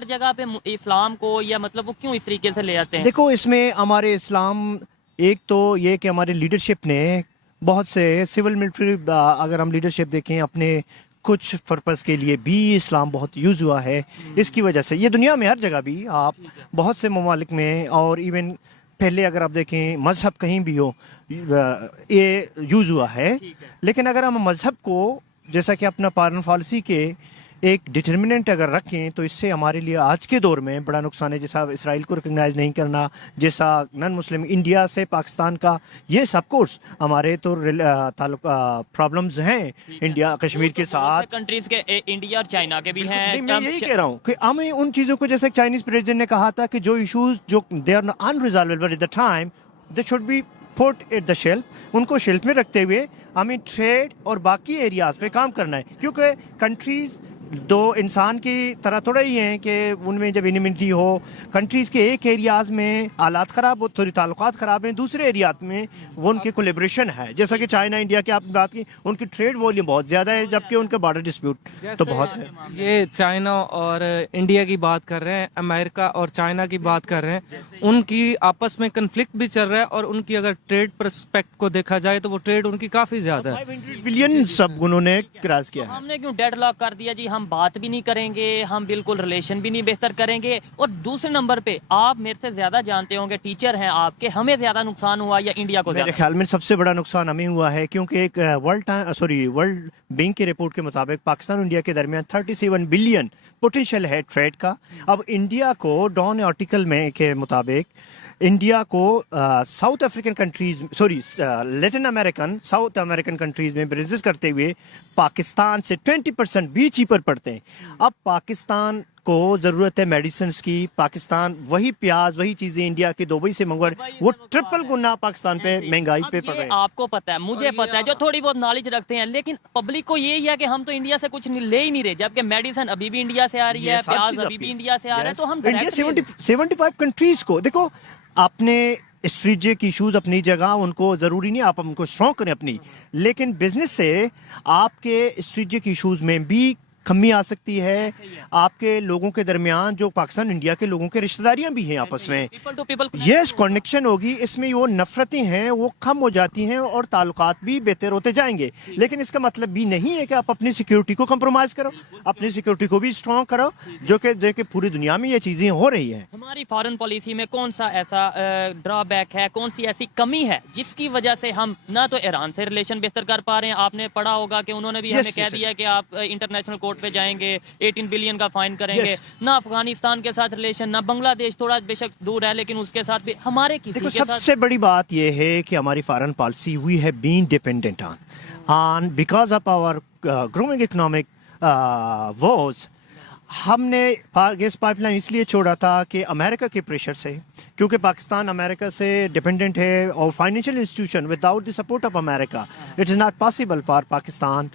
ہر جگہ پہ اسلام کو یا مطلب وہ کیوں اس طریقے سے لے آتے ہیں؟ دیکھو اس میں ہمارے اسلام، ایک تو یہ کہ ہمارے لیڈرشپ نے بہت سے سول ملٹری، اگر ہم لیڈرشپ دیکھیں اپنے کچھ پرپس کے لیے بھی اسلام بہت یوز ہوا ہے. اس کی وجہ سے یہ دنیا میں ہر جگہ بھی آپ بہت سے ممالک میں، اور ایون پہلے اگر آپ دیکھیں مذہب کہیں بھی ہو یہ یوز ہوا ہے. لیکن اگر ہم مذہب کو جیسا کہ اپنا فارن پالیسی کے ایک ڈٹرمننٹ اگر رکھیں تو اس سے ہمارے لیے آج کے دور میں بڑا نقصان ہے. جیسا اسرائیل کو ریکگنائز نہیں کرنا، جیسا نن مسلم انڈیا سے پاکستان کا، یہ سب کورس ہمارے تو تعلق پرابلمز ہیں انڈیا کشمیر کے ساتھ. کنٹریز کے انڈیا اور چائنا کے بھی ہیں. نہیں، میں یہی کہہ رہا ہوں کہ ہمیں ان چیزوں کو، جیسے چائنیز پریزیڈنٹ نے کہا تھا کہ جو ایشوز جو they are unresolvable at the time they should be put at the shelf, ان کو شیلف میں رکھتے ہوئے ہمیں ٹریڈ اور باقی ایریاز پہ کام کرنا ہے. کیونکہ کنٹریز دو انسان کی طرح تھوڑا ہی ہیں کہ ان میں جب انیمٹی ہو، کنٹریز کے ایک ایریاز میں حالات خراب ہو، تھوڑی تعلقات خراب ہیں، دوسرے ایریاز میں وہ ان کے کولیبریشن ہے. جیسا کہ چائنا انڈیا کی آپ بات کی، ان کی ٹریڈ والیوم بہت زیادہ ہے، جبکہ ان کا بارڈر ڈسپیوٹ تو بہت ہے. یہ چائنا اور انڈیا کی بات کر رہے ہیں، امریکہ اور چائنا کی بات کر رہے ہیں، ان کی آپس میں کنفلکٹ بھی چل رہا ہے، اور ان کی اگر ٹریڈ پرسپیکٹ کو دیکھا جائے تو وہ ٹریڈ ان کی کافی زیادہ ہے. 500 بلین سب انہوں نے کراس کیا ہے. ہم نے کیوں ڈیڈ لاک کر دیا جی؟ ہم بات بھی نہیں کریں گے، ہم بالکل ریلیشن بھی نہیں بہتر کریں گے. اور دوسرے نمبر پہ آپ میرے سے زیادہ جانتے ہوں گے، ٹیچر ہیں آپ کے، ہمیں زیادہ نقصان ہوا یا انڈیا کو؟ میرے خیال میں سب سے بڑا نقصان ہمیں ہوا ہے، کیونکہ ایک ورلڈ بینک کی رپورٹ کے مطابق پاکستان اور انڈیا کے درمیان 37 بلین پوٹینشیل ہے ٹریڈ کا. اب انڈیا کو ڈان آرٹیکل میں کے مطابق انڈیا کو south African countries, Latin American south American countries میں بزنس کرتے ہوئے پاکستان سے 20% بھی چیپر پڑتے ہیں. اب پاکستان کو ضرورت ہے میڈیسنز کی، پاکستان وہی پیاز وہی چیزیں انڈیا کے دبئی سے منگوا رہے، وہ ٹرپل گنا پاکستان پہ مہنگائی پہ پڑ رہے ہیں. آپ کو پتا ہے، مجھے پتا ہے، جو تھوڑی بہت نالج رکھتے ہیں، لیکن پبلک کو یہی ہے کہ ہم تو انڈیا سے کچھ لے ہی نہیں رہے، جبکہ میڈیسن ابھی بھی انڈیا سے آ رہی ہے، پیاز ابھی بھی انڈیا سے آ رہا ہے. تو ہم انڈیا 75 کنٹریز کو دیکھو، اپنے اسٹریٹجک ایشوز اپنی جگہ، ان کو ضروری نہیں آپ ان کو اسٹرانگ کریں اپنی، لیکن بزنس سے آپ کے اسٹریٹجک ایشوز میں بھی کمی آ سکتی ہے. آپ کے لوگوں کے درمیان جو پاکستان انڈیا کے لوگوں کے رشتہ داریاں بھی ہیں آپس میں، یس کنیکشن ہوگی، اس میں وہ نفرتیں ہیں وہ کم ہو جاتی ہیں اور تعلقات بھی بہتر ہوتے جائیں گے. لیکن اس کا مطلب بھی نہیں ہے کہ آپ اپنی سیکیورٹی کو کمپرومائز کرو، اپنی سیکیورٹی کو بھی اسٹرانگ کرو، جو کہ پوری دنیا میں یہ چیزیں ہو رہی ہیں. ہماری فارن پالیسی میں کون سا ایسا ڈرا بیک ہے، کون سی ایسی کمی ہے جس کی وجہ سے ہم نہ تو ایران سے ریلیشن بہتر کر پا رہے ہیں؟ آپ نے پڑھا ہوگا کہ انہوں نے بھی ہمیں کہہ دیا کہ آپ انٹرنیشنل کورٹ پہ جائیں گے، 18 بلین کا فائن کریں گے. نہ افغانستان کے ساتھ ریلیشن، نہ بنگلہ دیش تھوڑا بے شک دور ہے لیکن اس کے ساتھ بھی ہمارے کسی کے ساتھ. سب سے بڑی بات یہ ہے کہ ہماری foreign policy we have been dependent on because of our growing economic wars. ہم نے گیس پائپ لائن اس لیے چھوڑا تھا کہ امریکہ کے پریشر سے، کیونکہ پاکستان امریکہ سے ڈیپینڈنٹ ہے، اور financial institution without the support of America it is not possible for Pakistan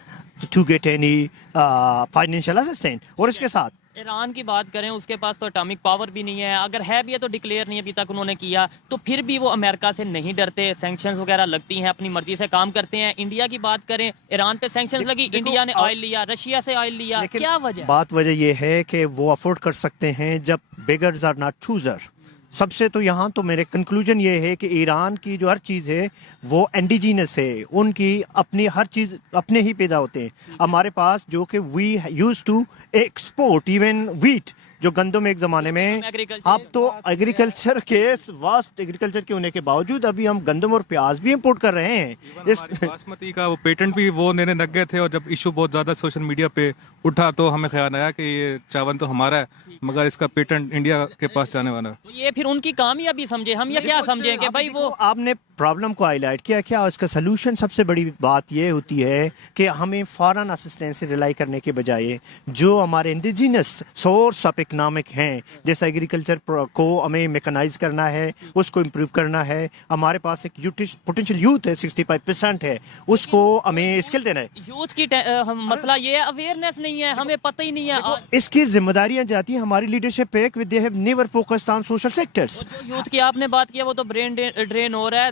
to get any financial assistant. اور اس کے ساتھ ایران کی بات کریں، اس کے پاس تو اٹامک پاور بھی نہیں ہے، اگر ہے بھی ہے تو ڈکلیئر نہیں ابھی تک انہوں نے کیا. تو پھر بھی وہ امریکہ سے نہیں ڈرتے، سینکشنز وغیرہ لگتی ہیں، اپنی مرضی سے کام کرتے ہیں. انڈیا کی بات کریں، ایران پہ سینکشنز لگی، انڈیا نے آئل لیا، رشیا سے آئل لیا. کیا وجہ یہ ہے کہ وہ افورڈ کر سکتے ہیں جب بیگرز آر ناٹ چوزر. سب سے تو یہاں تو میرے کنکلوژن یہ ہے کہ ایران کی جو ہر چیز ہے وہ انڈیجینس ہے، ان کی اپنی ہر چیز اپنے ہی پیدا ہوتے ہیں. ہمارے پاس جو کہ we use to export even wheat, جو گندم ایک زمانے میں، اب تو ایگریکلچر کے واسٹ ایگریکلچر کے ہونے کے باوجود ابھی ہم گندم اور پیاز بھی امپورٹ کر رہے ہیں. باسمتی کا وہ پیٹنٹ بھی وہ لینے لگ گئے تھے، اور جب ایشو بہت زیادہ سوشل میڈیا پہ اٹھا تو ہمیں خیال آیا کہ یہ چاول تو ہمارا ہے مگر اس کا پیٹنٹ انڈیا کے پاس جانے والا ہے. یہ پھر ان کی کامیابی سمجھے ہم، یا کیا سمجھیں کہ بھائی وہ آپ نے پرابلم کو ہائی لائٹ کیا اس کا سلوشن سب سے بڑی بات یہ ہوتی ہے کہ ہمیں فارن اسسٹنس سے ریلائی کرنے کے بجائے جو ہمارے انڈیجینس سورس آف اکنامک ہیں، جیسا ایگریکلچر کو ہمیں میکنائز کرنا ہے، اس کو امپروو کرنا ہے. ہمارے پاس ایک پوٹینشیل یوتھ ہے، 65% ہے، اس کو ہمیں اسکل دینا ہے. یوتھ کی مسئلہ یہ ہے اویئرنیس نہیں ہے، ہمیں پتہ ہی نہیں ہے. اس کی ذمہ داریاں جاتی ہیں ہماری لیڈرشپ پہ، they have never focused on social sectors. Youth کی آپ نے بات کیا، وہ تو برین ڈرین ہو رہا ہے.